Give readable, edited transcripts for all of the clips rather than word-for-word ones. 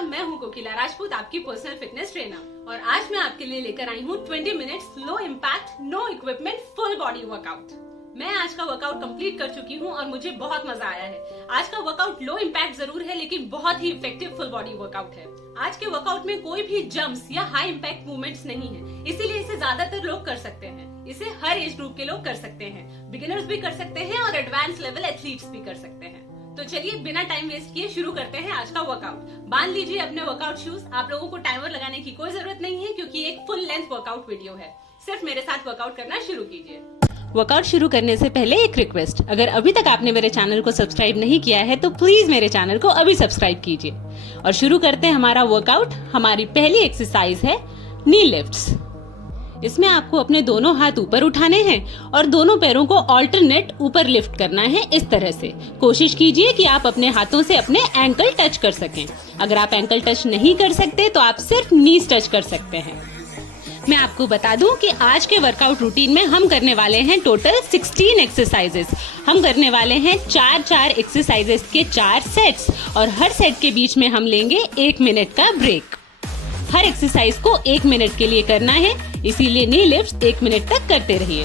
नमस्कार, मैं हूं कोकिला राजपूत, आपकी पर्सनल फिटनेस ट्रेनर। और आज मैं आपके लिए लेकर आई हूं 20 minutes low impact no equipment full body workout. मैं आज का वर्कआउट कंप्लीट कर चुकी हूं और मुझे बहुत मजा आया है। आज का वर्कआउट लो इम्पैक्ट जरूर है, लेकिन बहुत ही इफेक्टिव फुल बॉडी वर्कआउट है। आज के वर्कआउट में कोई भी जंप्स या हाई इम्पैक्ट मूवमेंट्स नहीं है, इसीलिए इसे ज्यादातर लोग कर सकते हैं। इसे हर एज ग्रुप के लोग कर सकते हैं, बिगिनर्स भी कर सकते हैं और एडवांस लेवल एथलीट्स भी कर सकते हैं। तो चलिए बिना टाइम वेस्ट किए शुरू करते हैं आज का वर्कआउट। बांध लीजिए अपने वर्कआउट शूज। आप लोगों को टाइमर लगाने की कोई जरूरत नहीं है, क्योंकि एक फुल लेंथ वर्कआउट वीडियो है। सिर्फ मेरे साथ वर्कआउट करना शुरू कीजिए। वर्कआउट शुरू करने से पहले एक रिक्वेस्ट, अगर अभी तक आपने मेरे चैनल को सब्सक्राइब नहीं किया है तो प्लीज मेरे चैनल को अभी सब्सक्राइब कीजिए। और शुरू करते हैं हमारा वर्कआउट। हमारी पहली एक्सरसाइज है नी लिफ्ट्स। इसमें आपको अपने दोनों हाथ ऊपर उठाने हैं और दोनों पैरों को ऑल्टरनेट ऊपर लिफ्ट करना है। इस तरह से कोशिश कीजिए कि आप अपने हाथों से अपने एंकल टच कर सकें। अगर आप एंकल टच नहीं कर सकते तो आप सिर्फ नीज टच कर सकते हैं। मैं आपको बता दूं कि आज के वर्कआउट रूटीन में हम करने वाले हैं टोटल 16 एक्सरसाइजेस। हम करने वाले हैं 4 एक्सरसाइजेस के 4 सेट्स और हर सेट के बीच में हम लेंगे 1 मिनट का ब्रेक। हर एक्सरसाइज को 1 मिनट के लिए करना है, इसीलिए नी लिफ्ट्स 1 मिनट तक करते रहिए।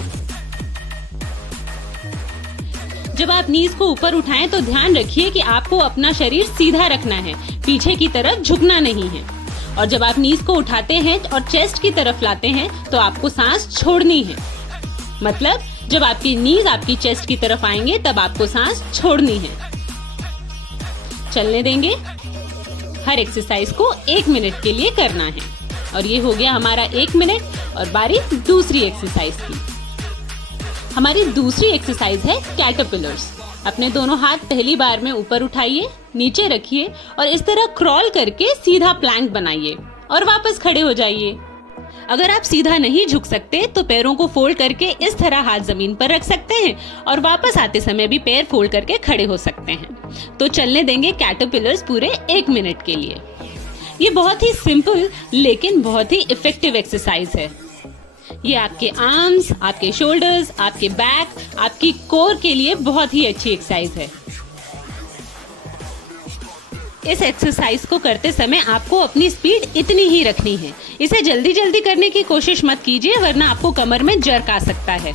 जब आप नीज को ऊपर उठाएं तो ध्यान रखिए कि आपको अपना शरीर सीधा रखना है, पीछे की तरफ झुकना नहीं है। और जब आप नीज को उठाते हैं और चेस्ट की तरफ लाते हैं तो आपको सांस छोड़नी है। मतलब जब आपकी नीज आपकी चेस्ट की तरफ आएंगे तब आपको सांस छोड़नी है। चलने देंगे। हर एक्सरसाइज को 1 मिनट के लिए करना है। और ये हो गया हमारा 1 मिनट। और बारी दूसरी एक्सरसाइज की। हमारी दूसरी एक्सरसाइज है कैटरपिलर्स। अपने दोनों हाथ पहली बार में ऊपर उठाइए, नीचे रखिए और इस तरह क्रॉल करके सीधा प्लैंक बनाइए और वापस खड़े हो जाइए। अगर आप सीधा नहीं झुक सकते तो पैरों को फोल्ड करके इस तरह हाथ जमीन पर रख सकते हैं और वापस आते समय भी पैर फोल्ड करके खड़े हो सकते हैं। तो चलने देंगे कैटरपिलर्स पूरे 1 मिनट के लिए। ये बहुत ही सिंपल लेकिन बहुत ही इफेक्टिव एक्सरसाइज है। ये आपके आर्म्स, आपके शोल्डर्स, आपके बैक, आपकी कोर के लिए बहुत ही अच्छी एक्सरसाइज है। इस एक्सरसाइज को करते समय आपको अपनी स्पीड इतनी ही रखनी है। इसे जल्दी जल्दी करने की कोशिश मत कीजिए, वरना आपको कमर में जर्क आ सकता है।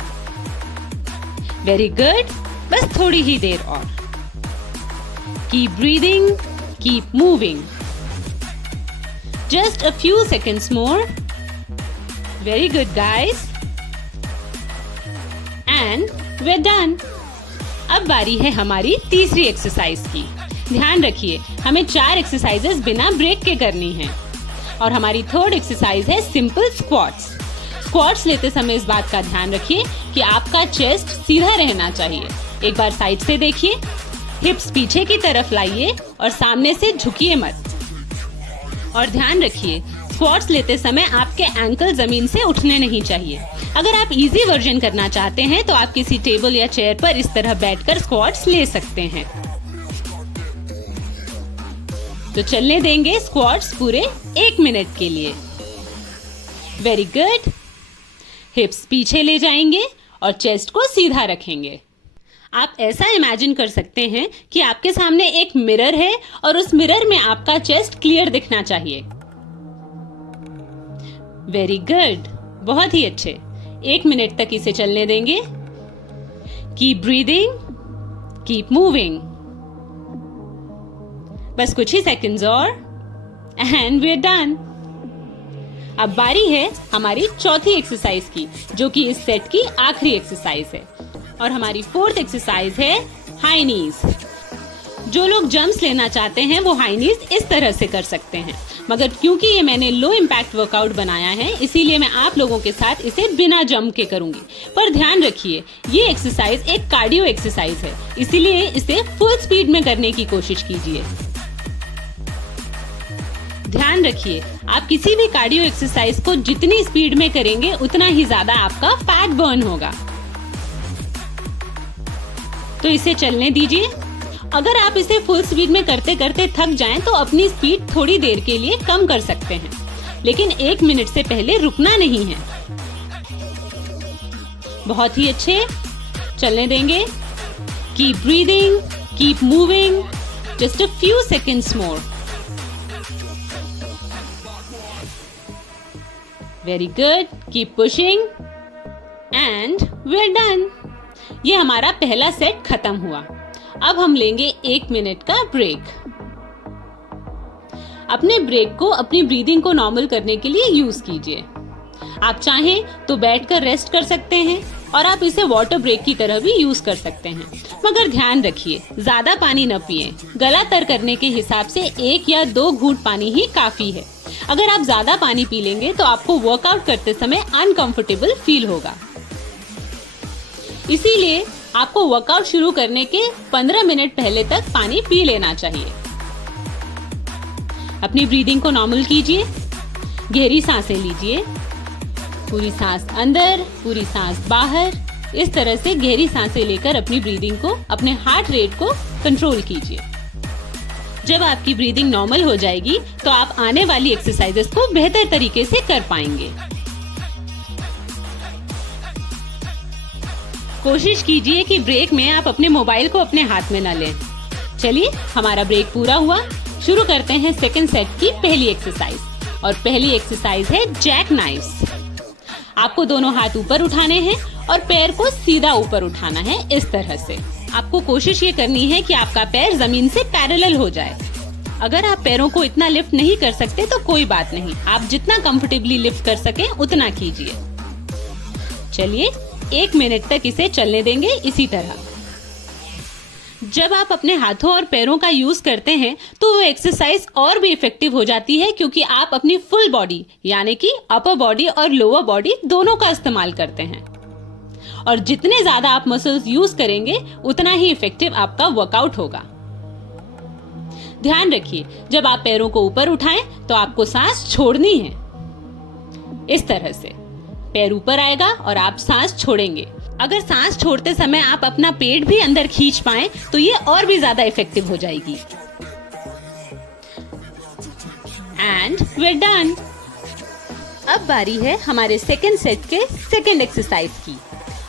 वेरी गुड, बस थोड़ी ही देर और। Keep breathing, keep moving. Just a few seconds more. Very good guys. And we are done. अब बारी है हमारी तीसरी एक्सरसाइज की। ध्यान रखिए, हमें 4 एक्सरसाइजेस बिना ब्रेक के करनी है। और हमारी थर्ड एक्सरसाइज है सिंपल स्क्वाट्स। स्क्वाट्स लेते समय इस बात का ध्यान रखिए कि आपका चेस्ट सीधा रहना चाहिए। एक बार साइड से देखिए, हिप्स पीछे की तरफ लाइए और सामने से झुकिए मत। और ध्यान रखिए, स्क्वाट्स लेते समय आपके एंकल जमीन से उठने नहीं चाहिए। अगर आप इजी वर्जन करना चाहते हैं तो आप किसी टेबल या चेयर पर इस तरह बैठकर स्क्वाट्स ले सकते हैं। तो चलने देंगे स्क्वाट्स पूरे 1 मिनट के लिए। Very good. हिप्स पीछे ले जाएंगे और चेस्ट को सीधा रखेंगे। आप ऐसा इमेजिन कर सकते हैं कि आपके सामने एक मिरर है और उस मिरर में आपका चेस्ट क्लियर दिखना चाहिए। वेरी गुड, बहुत ही अच्छे। 1 मिनट तक इसे चलने देंगे। Keep breathing, keep moving. बस कुछ ही सेकंड्स और एंड वी आर डन। अब बारी है हमारी चौथी एक्सरसाइज की, जो कि इस सेट की आखिरी एक्सरसाइज है। और हमारी 4th एक्सरसाइज है हाई नीज। जो लोग जंप्स लेना चाहते हैं वो हाई नीज इस तरह से कर सकते हैं, मगर क्योंकि ये मैंने लो इम्पैक्ट वर्कआउट बनाया है इसीलिए मैं आप लोगों के साथ इसे बिना जंप के करूंगी। पर ध्यान रखिए, ये एक्सरसाइज एक कार्डियो एक्सरसाइज है, इसीलिए इसे फुल स्पीड में करने की कोशिश कीजिए। ध्यान रखिए, आप किसी भी कार्डियो एक्सरसाइज को जितनी स्पीड में करेंगे उतना ही ज्यादा आपका फैट बर्न होगा। तो इसे चलने दीजिए। अगर आप इसे फुल स्पीड में करते करते थक जाएं तो अपनी स्पीड थोड़ी देर के लिए कम कर सकते हैं, लेकिन 1 मिनट से पहले रुकना नहीं है। बहुत ही अच्छे, चलने देंगे। Keep breathing, keep moving, just a few seconds more. Very good, keep pushing and we are done. ये हमारा पहला सेट खत्म हुआ। अब हम लेंगे 1 मिनट का ब्रेक। अपने ब्रेक को अपनी ब्रीदिंग को नॉर्मल करने के लिए यूज कीजिए। आप चाहें तो बैठकर रेस्ट कर सकते हैं और आप इसे वाटर ब्रेक की तरह भी यूज कर सकते हैं, मगर ध्यान रखिए ज्यादा पानी न पिए। गला तर करने के हिसाब से 1 या 2 घूंट पानी ही काफी है। अगर आप ज्यादा पानी पी लेंगे तो आपको वर्कआउट करते समय अनकंफर्टेबल फील होगा। इसीलिए आपको वर्कआउट शुरू करने के 15 मिनट पहले तक पानी पी लेना चाहिए। अपनी ब्रीदिंग को नॉर्मल कीजिए। गहरी सांसें लीजिए, पूरी सांस अंदर, पूरी सांस बाहर। इस तरह से गहरी सांसें लेकर अपनी ब्रीदिंग को, अपने हार्ट रेट को कंट्रोल कीजिए। जब आपकी ब्रीदिंग नॉर्मल हो जाएगी तो आप आने वाली एक्सरसाइजेस को बेहतर तरीके से कर पाएंगे। कोशिश कीजिए कि ब्रेक में आप अपने मोबाइल को अपने हाथ में न लें। चलिए, हमारा ब्रेक पूरा हुआ। शुरू करते हैं सेकंड सेट की पहली एक्सरसाइज, और पहली एक्सरसाइज है जैक नाइफ्स। आपको दोनों हाथ ऊपर उठाने हैं और पैर को सीधा ऊपर उठाना है। इस तरह से आपको कोशिश ये करनी है कि आपका पैर जमीन से पैरेलल हो जाए। अगर आप पैरों को इतना लिफ्ट नहीं कर सकते तो कोई बात नहीं, आप जितना कंफर्टेबली लिफ्ट कर सकें उतना कीजिए। चलिए, 1 मिनट तक इसे चलने देंगे इसी तरह। जब आप अपने हाथों और पैरों का यूज करते हैं तो वो एक्सरसाइज और भी इफेक्टिव हो जाती है, क्योंकि आप अपनी फुल बॉडी यानी कि अपर बॉडी और लोअर बॉडी दोनों का इस्तेमाल करते हैं। और जितने ज्यादा आप मसल्स यूज करेंगे उतना ही इफेक्टिव आपका वर्कआउट होगा। ध्यान रखिए, जब आप पैरों को ऊपर उठाएं तो आपको सांस छोड़नी है। इस तरह से पैर ऊपर आएगा और आप सांस छोड़ेंगे। अगर सांस छोड़ते समय आप अपना पेट भी अंदर खींच पाएं तो ये और भी ज्यादा इफेक्टिव हो जाएगी। And we are done. अब बारी है हमारे सेकंड सेट के सेकंड एक्सरसाइज की,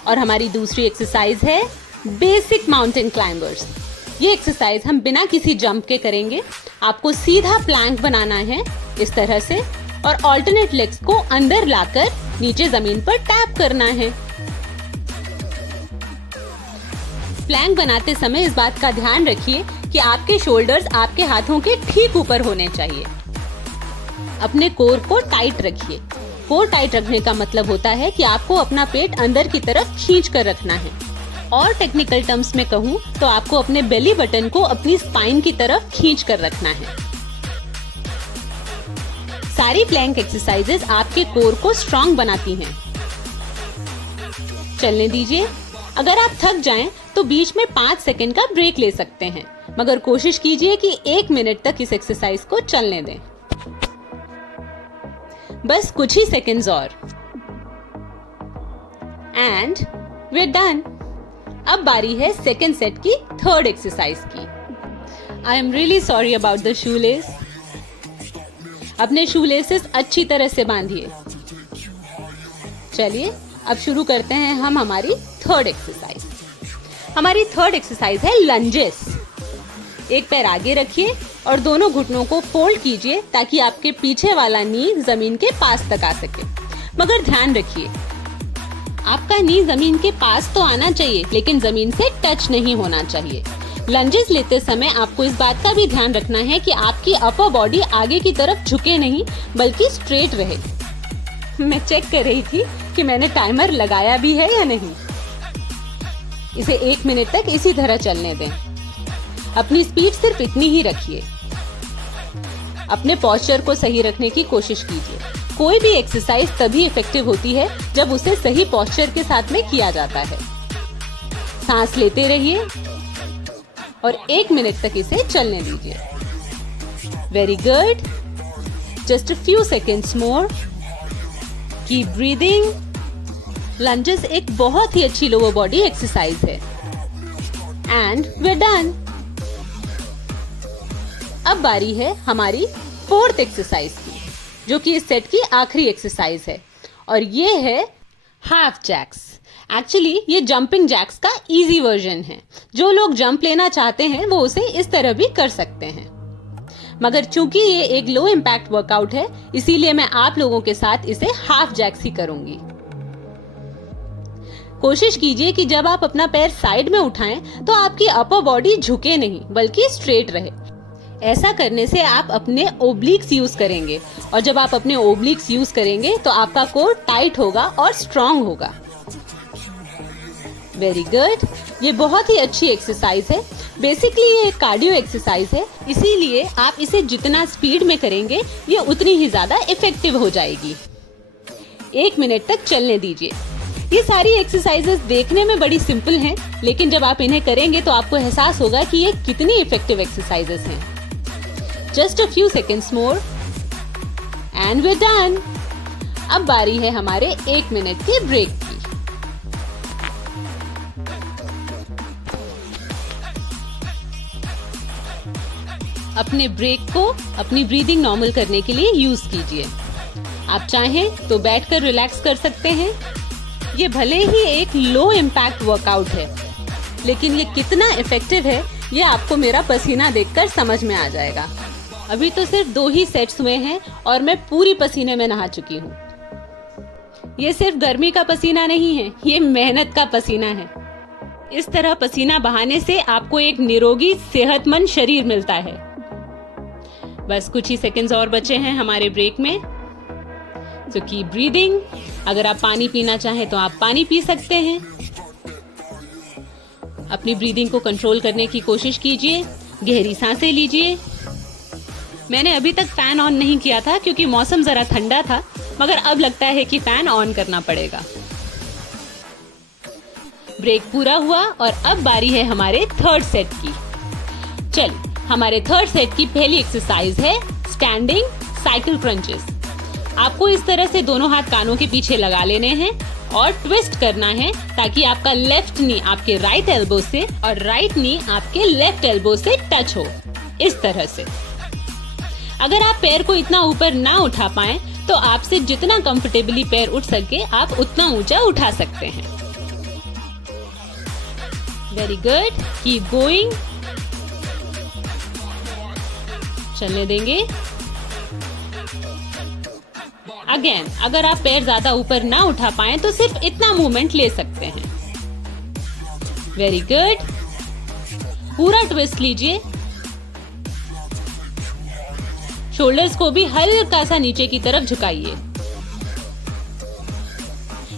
और हमारी दूसरी एक्सरसाइज है बेसिक माउंटेन क्लाइंबर्स। ये एक्सरसाइज हम बिना किसी जंप के करेंगे। आपको सीधा प्लैंक बनाना है इस तरह से, और ऑल्टरनेट लेग्स को अंदर लाकर नीचे जमीन पर टैप करना है। प्लैंक बनाते समय इस बात का ध्यान रखिए कि आपके शोल्डर्स आपके हाथों के ठीक ऊपर होने चाहिए। अपने कोर को टाइट रखिए। कोर टाइट रखने का मतलब होता है कि आपको अपना पेट अंदर की तरफ खींच कर रखना है। और टेक्निकल टर्म्स में कहूँ तो आपको अपने बेली बटन को अपनी स्पाइन की तरफ खींच कर रखना है। सारी प्लैंक एक्सरसाइजेस आपके कोर को स्ट्रॉन्ग बनाती हैं। चलने दीजिए। अगर आप थक जाएं तो बीच में 5 सेकंड का ब्रेक ले सकते हैं, मगर कोशिश कीजिए कि 1 मिनट तक इस एक्सरसाइज को चलने दें। बस कुछ ही सेकंड्स और। And we are done. अब बारी है सेकंड सेट की थर्ड एक्सरसाइज की। I am really sorry about the shoelace. अपने शूलेसेस अच्छी तरह से बांधिए। चलिए, अब शुरू करते हैं हम हमारी थर्ड एक्सरसाइज। हमारी थर्ड एक्सरसाइज है लंजेस। एक पैर आगे रखिए और दोनों घुटनों को फोल्ड कीजिए ताकि आपके पीछे वाला नी जमीन के पास तक आ सके। मगर ध्यान रखिए, आपका नी जमीन के पास तो आना चाहिए, लेकिन जमीन से टच नहीं होना चाहिए। लंजेस लेते समय आपको इस बात का भी ध्यान रखना है कि आपकी अपर बॉडी आगे की तरफ झुके नहीं, बल्कि स्ट्रेट रहे। मैं चेक कर रही थी कि मैंने टाइमर लगाया भी है या नहीं। इसे 1 मिनट तक इसी तरह चलने दें। अपनी स्पीड सिर्फ इतनी ही रखिए। अपने पोस्चर को सही रखने की कोशिश कीजिए। कोई भी एक्सरसाइज तभी इफेक्टिव होती है जब उसे सही पोस्चर के साथ में किया जाता है। सांस लेते रहिए और 1 मिनट तक इसे चलने दीजिए। Very good. Just a few seconds more. Keep breathing. Lunges एक बहुत ही अच्छी लोअर बॉडी एक्सरसाइज है। And we are done. अब बारी है हमारी फोर्थ एक्सरसाइज की, जो कि इस सेट की आखिरी एक्सरसाइज है, और ये है हाफ जैक्स। एक्चुअली ये जंपिंग जैक्स का इजी वर्जन है। जो लोग जंप लेना चाहते हैं वो उसे इस तरह भी कर सकते हैं। मगर चूंकि ये एक लो इम्पैक्ट वर्कआउट है, इसीलिए मैं आप लोगों के साथ इसे हाफ जैक्स ही करूंगी। कोशिश कीजिए कि जब आप अपना पैर साइड में उठाएं तो आपकी अपर बॉडी झुके नहीं बल्कि स्ट्रेट रहे। ऐसा करने से आप अपने ओब्लिक्स यूज करेंगे, और जब आप अपने ओब्लिक्स यूज करेंगे तो आपका कोर टाइट होगा और स्ट्रांग होगा। Very good. ये बहुत ही अच्छी एक्सरसाइज है। बेसिकली ये एक कार्डियो एक्सरसाइज है, इसीलिए आप इसे जितना स्पीड में करेंगे ये उतनी ही ज्यादा इफेक्टिव हो जाएगी। 1 मिनट तक चलने दीजिए। ये सारी एक्सरसाइजेस देखने में बड़ी सिंपल हैं, लेकिन जब आप इन्हें करेंगे तो आपको एहसास होगा कि ये कितनी इफेक्टिव एक्सरसाइजेस हैं। Just a few seconds more and we are done. अब बारी है हमारे 1 मिनट के ब्रेक की। अपने ब्रेक को अपनी ब्रीदिंग नॉर्मल करने के लिए यूज कीजिए। आप चाहें तो बैठकर रिलैक्स कर सकते हैं। ये भले ही एक लो इम्पैक्ट वर्कआउट है, लेकिन ये कितना इफेक्टिव है ये आपको मेरा पसीना देखकर समझ में आ जाएगा। अभी तो सिर्फ 2 ही सेट्स हुए हैं और मैं पूरी पसीने में नहा चुकी हूँ। ये सिर्फ गर्मी का पसीना नहीं है, ये मेहनत का पसीना है। इस तरह पसीना बहाने से आपको एक निरोगी सेहतमंद शरीर मिलता है। बस कुछ ही सेकंड्स और बचे हैं हमारे ब्रेक में। So keep breathing. अगर आप पानी पीना चाहें तो आप पानी पी सकते हैं। अपनी ब्रीदिंग को कंट्रोल करने की कोशिश कीजिए। गहरी सांसें लीजिए। मैंने अभी तक फैन ऑन नहीं किया था क्योंकि मौसम जरा ठंडा था, मगर अब लगता है कि फैन ऑन करना पड़ेगा। ब्रेक पूरा हुआ और अब बारी है हमारे थर्ड सेट की। चलिए, हमारे थर्ड सेट की पहली एक्सरसाइज है स्टैंडिंग साइकिल क्रंचेस। आपको इस तरह से दोनों हाथ कानों के पीछे लगा लेने हैं और ट्विस्ट करना है ताकि आपका लेफ्ट नी आपके राइट एल्बो से और राइट नी आपके लेफ्ट एल्बो से टच हो। इस तरह से। अगर आप पैर को इतना ऊपर ना उठा पाएं तो आपसे जितना कंफर्टेबली पैर उठ सके आप उतना ऊंचा उठा सकते हैं। Very good. Keep going. चलने देंगे। अगेन, अगर आप पैर ज्यादा ऊपर ना उठा पाएं तो सिर्फ इतना मूवमेंट ले सकते हैं। Very good. पूरा ट्विस्ट लीजिए। शोल्डर्स को भी हल्का सा नीचे की तरफ झुकाइए।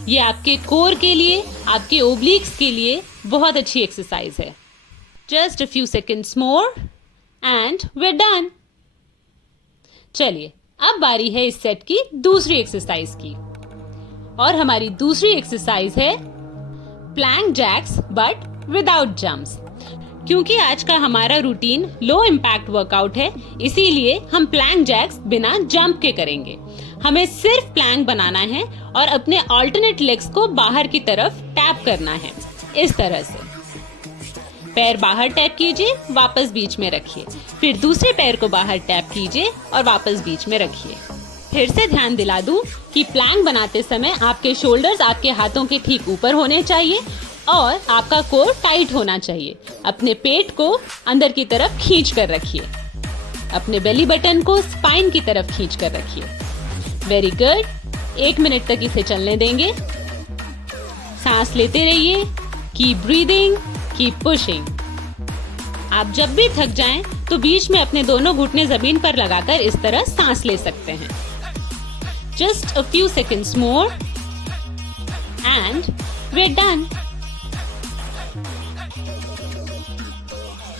ये आपके कोर के लिए, आपके ओब्लिक्स के लिए बहुत अच्छी एक्सरसाइज है। Just a few seconds more and we are done. चलिए, अब बारी है इस सेट की दूसरी एक्सरसाइज की, और हमारी दूसरी एक्सरसाइज है plank jacks but without jumps. क्योंकि आज का हमारा रूटीन लो इम्पैक्ट वर्कआउट है, इसीलिए हम प्लैंक जैक्स बिना जंप के करेंगे। हमें सिर्फ प्लैंक बनाना है और अपने ऑल्टरनेट लेग्स को बाहर की तरफ टैप करना है। इस तरह से पैर बाहर टैप कीजिए, वापस बीच में रखिए, फिर दूसरे पैर को बाहर टैप कीजिए और वापस बीच में रखिए। फिर से ध्यान दिला दूं कि प्लैंक बनाते समय आपके शोल्डर्स आपके हाथों के ठीक ऊपर होने चाहिए और आपका कोर टाइट होना चाहिए। अपने पेट को अंदर की तरफ खींच कर रखिए। अपने बेली बटन को स्पाइन की तरफ खींच कर रखिए। Very good. 1 मिनट तक इसे चलने देंगे। सांस लेते रहिए। Keep breathing, keep pushing. आप जब भी थक जाएं तो बीच में अपने दोनों घुटने जमीन पर लगाकर इस तरह सांस ले सकते हैं। Just a few seconds more and we are done.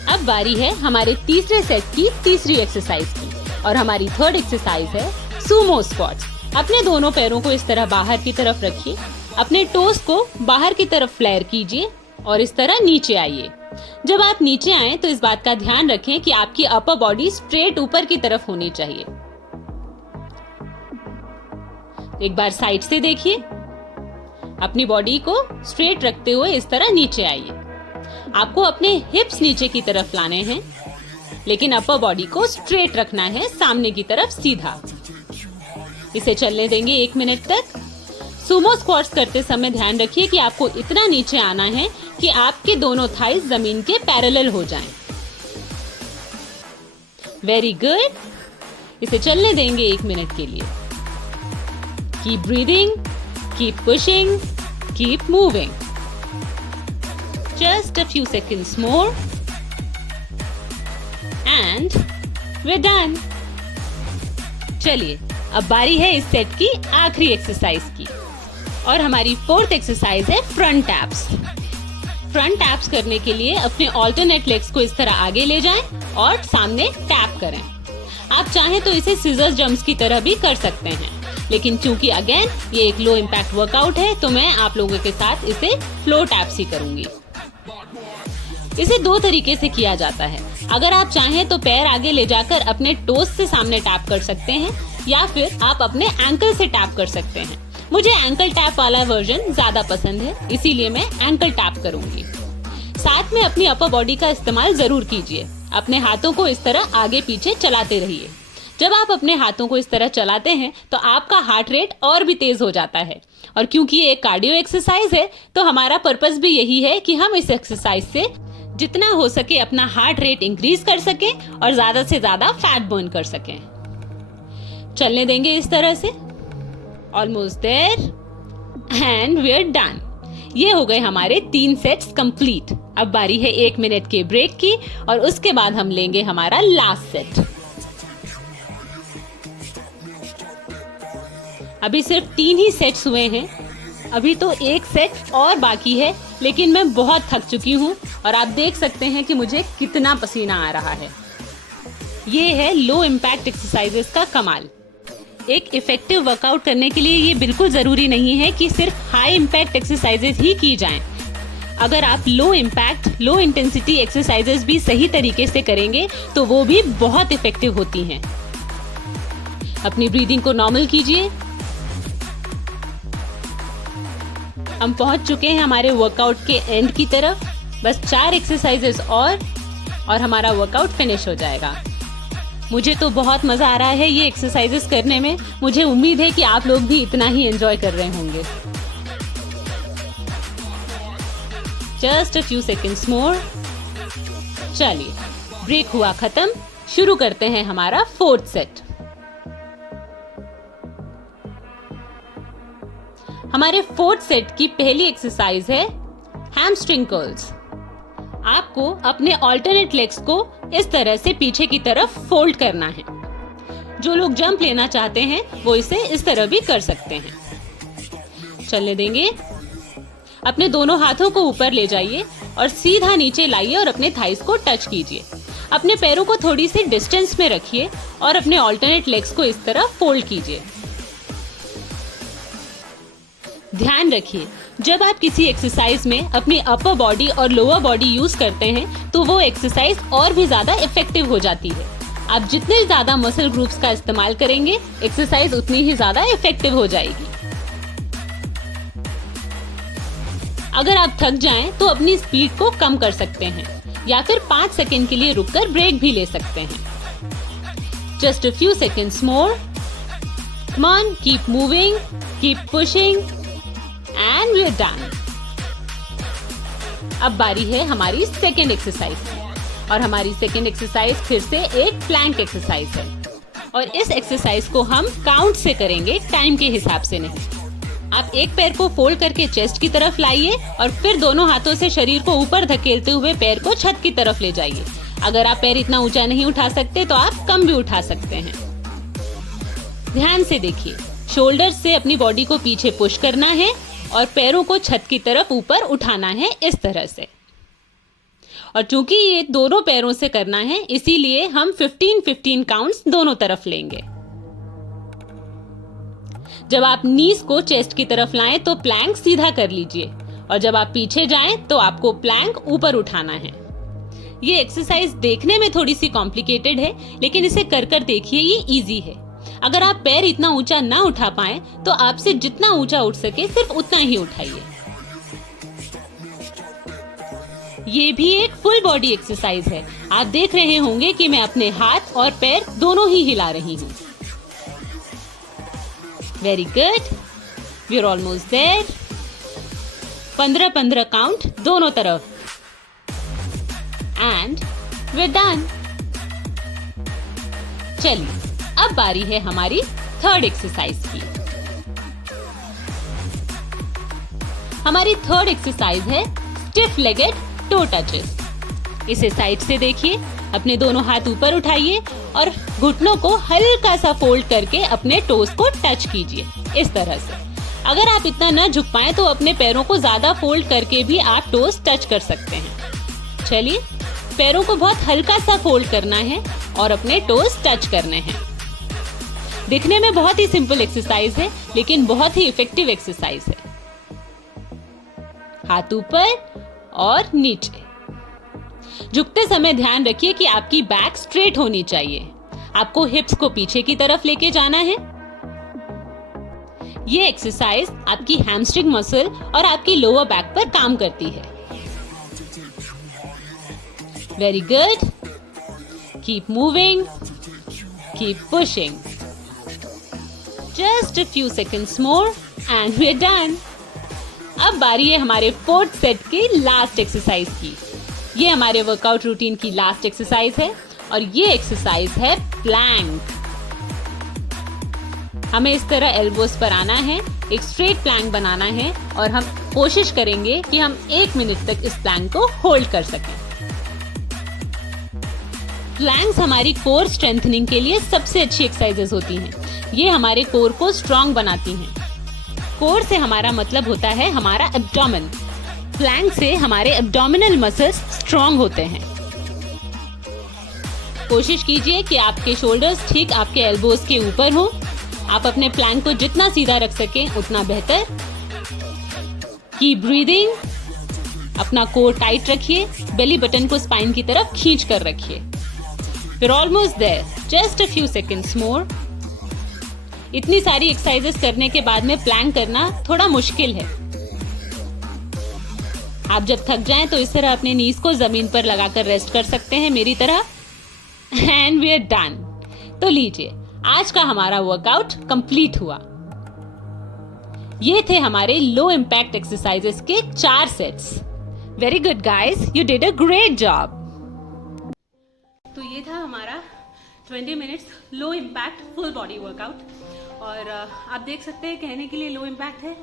अब बारी है हमारे तीसरे सेट की तीसरी एक्सरसाइज की, और हमारी थर्ड एक्सरसाइज है सुमो स्क्वाट्स। अपने दोनों पैरों को इस तरह बाहर की तरफ रखिए। अपने टोस को बाहर की तरफ फ्लेयर कीजिए और इस तरह नीचे आइए। जब आप नीचे आएं तो इस बात का ध्यान रखें कि आपकी अपर बॉडी स्ट्रेट ऊपर की तरफ होनी चाहिए। एक बार साइड से देखिए। अपनी बॉडी को स्ट्रेट रखते हुए इस तरह नीचे आइए। आपको अपने हिप्स नीचे की तरफ लाने हैं, लेकिन अपर बॉडी को स्ट्रेट रखना है, सामने की तरफ सीधा। इसे चलने देंगे 1 मिनट तक। सुमो स्क्वाट्स करते समय ध्यान रखिए कि आपको इतना नीचे आना है कि आपके दोनों थाइज जमीन के पैरेलल हो जाएं। Very good. इसे चलने देंगे 1 मिनट के लिए। Keep breathing, keep pushing, keep moving. Just a few seconds more and we done. चलिए, अब बारी है इस सेट की आखिरी एक्सरसाइज की और हमारी 4th एक्सरसाइज है फ्रंट टैप्स। फ्रंट टैप्स करने के लिए अपने ऑल्टरनेट लेग्स को इस तरह आगे ले जाएं और सामने टैप करें। आप चाहें तो इसे सीजर्स जंप्स की तरह भी कर सकते हैं, लेकिन चूंकि अगेन ये एक लो इम्पैक्ट वर्कआउट है तो मैं आप लोगों के साथ इसे फ्लोर टैप्स ही करूंगी। इसे 2 तरीके से किया जाता है। अगर आप चाहें तो पैर आगे ले जाकर अपने टोस से सामने टैप कर सकते हैं या फिर आप अपने एंकल से टैप कर सकते हैं। मुझे एंकल टैप वाला वर्जन ज्यादा पसंद है, इसीलिए मैं एंकल टैप करूंगी। साथ में अपनी अपर बॉडी का इस्तेमाल जरूर कीजिए। अपने हाथों को इस तरह आगे पीछे चलाते रहिए। जब आप अपने हाथों को इस तरह चलाते हैं तो आपका हार्ट रेट और भी तेज हो जाता है, और क्योंकि ये एक कार्डियो एक्सरसाइज है तो हमारा पर्पस भी यही है कि हम इस एक्सरसाइज से जितना हो सके अपना हार्ट रेट इंक्रीज कर सके और ज्यादा से ज्यादा फैट बर्न कर सकें। चलने देंगे इस तरह से। Almost there and we are done. ये हो गए हमारे 3 सेट्स कंप्लीट। अब बारी है 1 मिनट के ब्रेक की और उसके बाद हम लेंगे हमारा लास्ट सेट। अभी सिर्फ 3 ही सेट्स हुए हैं, अभी तो 1 सेट और बाकी है, लेकिन मैं बहुत थक चुकी हूँ और आप देख सकते हैं कि मुझे कितना पसीना आ रहा है। ये है लो इम्पैक्ट एक्सरसाइजेस का कमाल। एक इफेक्टिव वर्कआउट करने के लिए ये बिल्कुल जरूरी नहीं है कि सिर्फ हाई इम्पैक्ट एक्सरसाइजेस ही की जाएं। अगर आप low impact, low intensity exercises भी सही तरीके से करेंगे तो वो भी बहुत इफेक्टिव होती हैं। अपनी ब्रीदिंग को नॉर्मल कीजिए। हम पहुंच चुके हैं हमारे वर्कआउट के एंड की तरफ। बस 4 एक्सरसाइजेस और हमारा वर्कआउट फिनिश हो जाएगा। मुझे तो बहुत मजा आ रहा है ये एक्सरसाइजेस करने में। मुझे उम्मीद है कि आप लोग भी इतना ही एंजॉय कर रहे होंगे। जस्ट अ फ्यू सेकेंड्स मोर। चलिए, ब्रेक हुआ खत्म। शुरू करते हैं हमारा 4th सेट। हमारे 4th सेट की पहली एक्सरसाइज है हैमस्ट्रिंग कर्ल्स। आपको अपने ऑल्टरनेट लेग्स को इस तरह से पीछे की तरफ फोल्ड करना है। जो लोग जंप लेना चाहते हैं वो इसे इस तरह भी कर सकते हैं। चलने देंगे। अपने दोनों हाथों को ऊपर ले जाइए और सीधा नीचे लाइए और अपने थाइस को टच कीजिए। अपने पैरों को थोड़ी सी डिस्टेंस में रखिए और अपने ऑल्टरनेट लेग्स को इस तरह फोल्ड कीजिए। ध्यान रखिए, जब आप किसी एक्सरसाइज में अपनी अपर बॉडी और लोअर बॉडी यूज करते हैं तो वो एक्सरसाइज और भी ज्यादा इफेक्टिव हो जाती है। आप जितने ज्यादा मसल ग्रुप्स का इस्तेमाल करेंगे, एक्सरसाइज उतनी ही ज्यादा इफेक्टिव हो जाएगी। अगर आप थक जाएं तो अपनी स्पीड को कम कर सकते हैं या फिर 5 सेकेंड के लिए रुककर ब्रेक भी ले सकते हैं। Just a few seconds more. Come on, keep moving, keep pushing and we are done. अब बारी है हमारी सेकेंड एक्सरसाइज की और हमारी सेकेंड एक्सरसाइज फिर से एक प्लैंक एक्सरसाइज है और इस एक्सरसाइज को हम काउंट से करेंगे, टाइम के हिसाब से नहीं। आप एक पैर को फोल्ड करके चेस्ट की तरफ लाइए और फिर दोनों हाथों से शरीर को ऊपर धकेलते हुए पैर को छत की तरफ ले जाइए। अगर आप पैर इतना ऊंचा नहीं उठा सकते तो आप कम भी उठा सकते हैं। ध्यान से देखिए, शोल्डर से अपनी बॉडी को पीछे पुश करना है और पैरों को छत की तरफ ऊपर उठाना है इस तरह से। और चूंकि ये दोनों पैरों से करना है इसीलिए हम 15-15 काउंट्स दोनों तरफ लेंगे। जब आप नीज को चेस्ट की तरफ लाएं तो प्लैंक सीधा कर लीजिए और जब आप पीछे जाएं तो आपको प्लैंक ऊपर उठाना है। ये एक्सरसाइज देखने में थोड़ी सी कॉम्प्लिकेटेड है, लेकिन इसे कर कर देखिए, ये इजी है। अगर आप पैर इतना ऊंचा ना उठा पाएं तो आपसे जितना ऊंचा उठ सके सिर्फ उतना ही उठाइए। ये भी एक फुल बॉडी एक्सरसाइज है। आप देख रहे होंगे कि मैं अपने हाथ और पैर दोनों ही हिला रही हूँ। Very good, we are almost there. 15-15 count दोनों तरफ एंड वी आर डन। चलिए अब बारी है हमारी थर्ड एक्सरसाइज की। हमारी थर्ड एक्सरसाइज है स्टिफ लेगेड टो टचेस। इसे साइड से देखिए, अपने दोनों हाथ ऊपर उठाइए और घुटनों को हल्का सा फोल्ड करके अपने टोस को टच कीजिए इस तरह से। अगर आप इतना न झुक पाए तो अपने पैरों को ज्यादा फोल्ड करके भी आप टोस टच कर सकते हैं। चलिए, पैरों को बहुत हल्का सा फोल्ड करना है और अपने टोस टच करने हैं। दिखने में बहुत ही सिंपल एक्सरसाइज है, लेकिन बहुत ही इफेक्टिव एक्सरसाइज है। हाथ ऊपर और नीचे। झुकते समय ध्यान रखिए कि आपकी बैक स्ट्रेट होनी चाहिए। आपको हिप्स को पीछे की तरफ लेके जाना है। ये एक्सरसाइज आपकी हैमस्ट्रिंग मसल और आपकी लोअर बैक पर काम करती है। Very good. Keep moving, keep pushing. Just a few seconds more and we are done. अब बारी है हमारे फोर्थ सेट की लास्ट एक्सरसाइज की। ये हमारे वर्कआउट रूटीन की लास्ट एक्सरसाइज है और ये एक्सरसाइज है प्लैंक। हमें इस तरह एल्बोस पर आना है, एक स्ट्रेट प्लैंक बनाना है और हम कोशिश करेंगे कि हम 1 मिनट तक इस प्लैंक को होल्ड कर सकें। प्लैंक्स हमारी कोर स्ट्रेंथनिंग के लिए सबसे अच्छी एक्सरसाइजेस होती हैं। ये हमारे कोर को स्ट्रॉन्ग बनाती हैं। कोर से हमारा मतलब होता है हमारा एब्डोमेन। प्लैंक से हमारे एब्डोमिनल मसल्स स्ट्रॉन्ग होते हैं। कोशिश कीजिए कि आपके शोल्डर्स ठीक आपके एल्बोज के ऊपर हो। आप अपने प्लैंक को जितना सीधा रख सकें उतना बेहतर। Keep breathing. अपना कोर टाइट रखिए, बेली बटन को स्पाइन की तरफ खींच कर रखिए। We're almost there. Just a few seconds more. इतनी सारी एक्सरसाइजेस करने के बाद में प्लैंक करना थोड़ा मुश्किल है। आप जब थक जाएं तो इस तरह अपने नीज को जमीन पर लगाकर रेस्ट कर सकते हैं मेरी तरह। And we are done. तो लीजिए, आज का हमारा वर्कआउट कंप्लीट हुआ। ये थे हमारे लो इम्पैक्ट एक्सरसाइजेस के 4 sets. Very good guys, you did a great job. तो ये था हमारा 20 minutes low impact full body workout. और आप देख सकते हैं, कहने के लिए लो इम्पैक्ट है,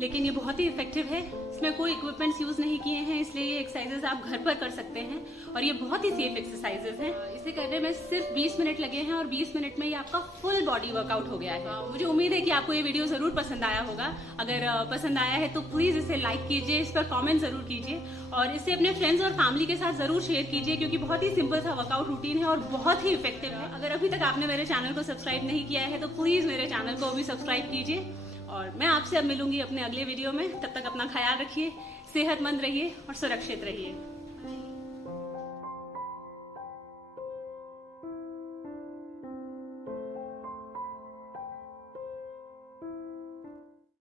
लेकिन ये बहुत ही इफेक्टिव है। इसमें कोई इक्विपमेंट्स यूज नहीं किए हैं, इसलिए ये एक्सरसाइजेस आप घर पर कर सकते हैं और ये बहुत ही सेफ एक्सरसाइजेस हैं। इसे करने में सिर्फ 20 मिनट लगे हैं और 20 मिनट में ये आपका फुल बॉडी वर्कआउट हो गया है। मुझे उम्मीद है कि आपको ये वीडियो जरूर पसंद आया होगा। अगर पसंद आया है तो प्लीज इसे लाइक कीजिए, इस पर कॉमेंट जरूर कीजिए और इसे अपने फ्रेंड्स और फैमिली के साथ जरूर शेयर कीजिए, क्योंकि बहुत ही सिंपल सा वर्कआउट रूटीन है और बहुत ही इफेक्टिव है। अगर अभी तक आपने मेरे चैनल को सब्सक्राइब नहीं किया है तो प्लीज मेरे चैनल को भी सब्सक्राइब कीजिए। और मैं आपसे अब मिलूंगी अपने अगले वीडियो में। तब तक अपना ख्याल रखिए, सेहतमंद रहिए और सुरक्षित रहिए।